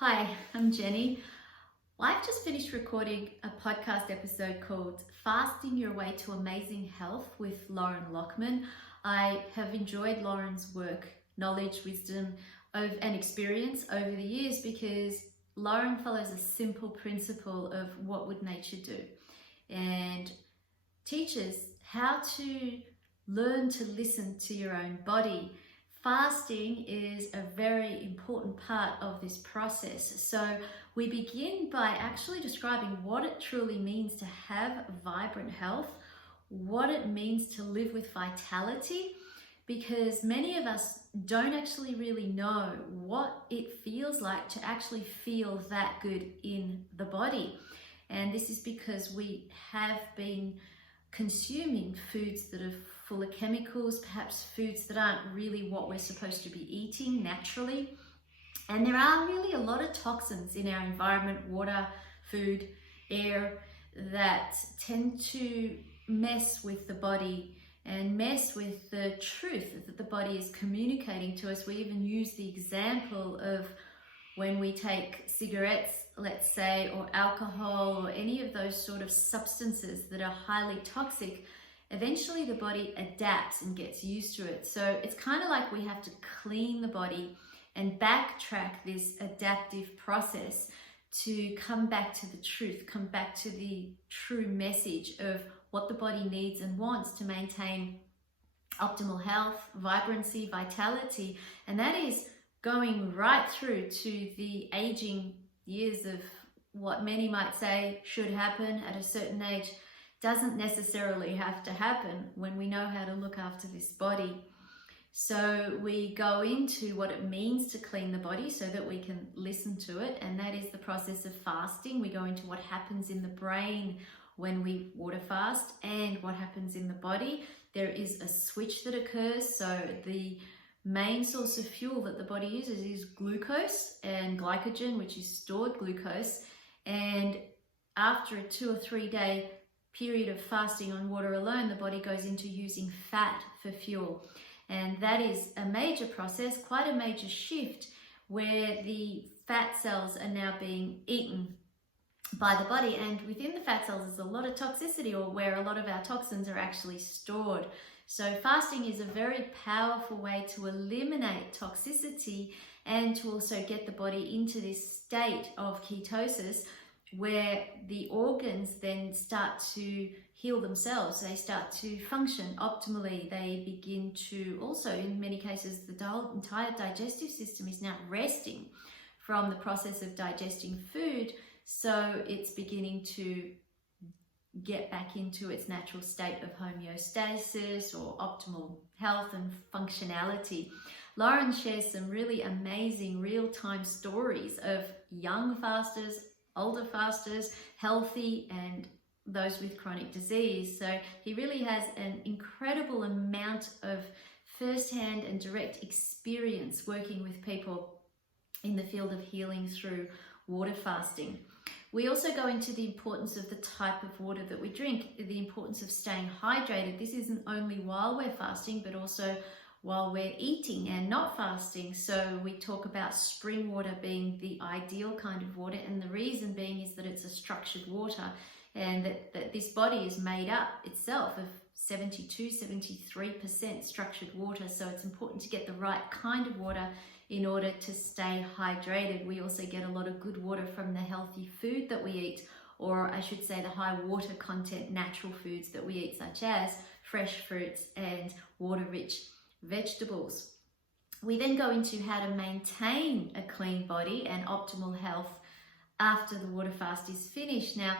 Hi, I'm Jenny. I've just finished recording a podcast episode called Fasting Your Way to Amazing Health with Lauren Lockman. I have enjoyed Lauren's work, knowledge, wisdom, and experience over the years because Lauren follows a simple principle of what would nature do and teaches how to learn to listen to your own body. Fasting is a very important part of this process. So we begin by actually describing what it truly means to have vibrant health, what it means to live with vitality, because many of us don't actually really know what it feels like to actually feel that good in the body. And this is because we have been consuming foods that are full of chemicals, perhaps foods that aren't really what we're supposed to be eating naturally. And there are really a lot of toxins in our environment, water, food, air, that tend to mess with the body and mess with the truth that the body is communicating to us. We even use the example of when we take cigarettes, let's say, or alcohol, or any of those sort of substances that are highly toxic. Eventually the body adapts and gets used to it. So it's kind of like we have to clean the body and backtrack this adaptive process to come back to the truth, come back to the true message of what the body needs and wants to maintain optimal health, vibrancy, vitality. And that is going right through to the aging years of what many might say should happen at a certain age. Doesn't necessarily have to happen when we know how to look after this body. So we go into what it means to clean the body so that we can listen to it, and that is the process of fasting. We go into what happens in the brain when we water fast and what happens in the body. There is a switch that occurs. So the main source of fuel that the body uses is glucose and glycogen, which is stored glucose. And after a 2 or 3 day period of fasting on water alone, the body goes into using fat for fuel. And that is a major process, quite a major shift, where the fat cells are now being eaten by the body. And within the fat cells is a lot of toxicity, or where a lot of our toxins are actually stored. So fasting is a very powerful way to eliminate toxicity and to also get the body into this state of ketosis, where the organs then start to heal themselves. They start to function optimally. They begin to also, in many cases, the entire digestive system is now resting from the process of digesting food. So it's beginning to get back into its natural state of homeostasis or optimal health and functionality. Lauren shares some really amazing real-time stories of young fasters, older fasters, healthy, and those with chronic disease. So he really has an incredible amount of first-hand and direct experience working with people in the field of healing through water fasting. We also go into the importance of the type of water that we drink, the importance of staying hydrated. This isn't only while we're fasting, but also while we're eating and not fasting. So we talk about spring water being the ideal kind of water, and the reason being is that it's a structured water, and that this body is made up itself of 72-73% structured water. So it's important to get the right kind of water in order to stay hydrated. We also get a lot of good water from the healthy food that we eat, or I should say the high water content natural foods that we eat, such as fresh fruits and water-rich vegetables. We then go into how to maintain a clean body and optimal health after the water fast is finished. Now,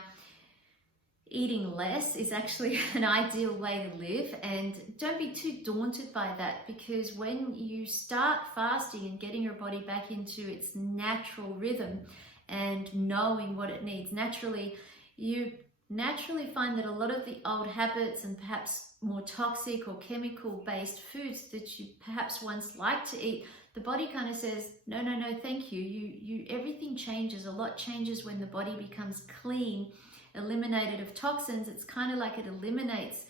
eating less is actually an ideal way to live, and don't be too daunted by that, because when you start fasting and getting your body back into its natural rhythm and knowing what it needs naturally, you naturally find that a lot of the old habits and perhaps more toxic or chemical based foods that you perhaps once liked to eat, the body kind of says, no, thank you. Everything changes. A lot changes when the body becomes clean, eliminated of toxins. It's kind of like it eliminates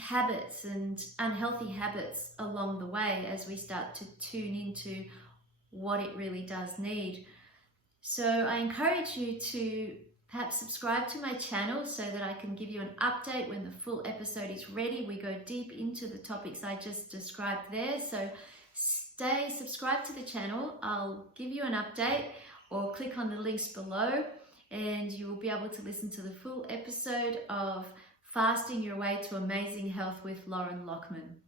habits and unhealthy habits along the way as we start to tune into what it really does need. So I encourage you to perhaps subscribe to my channel so that I can give you an update when the full episode is ready. We go deep into the topics I just described there. So stay subscribed to the channel. I'll give you an update, or click on the links below and you will be able to listen to the full episode of Fasting Your Way to Amazing Health with Lauren Lockman.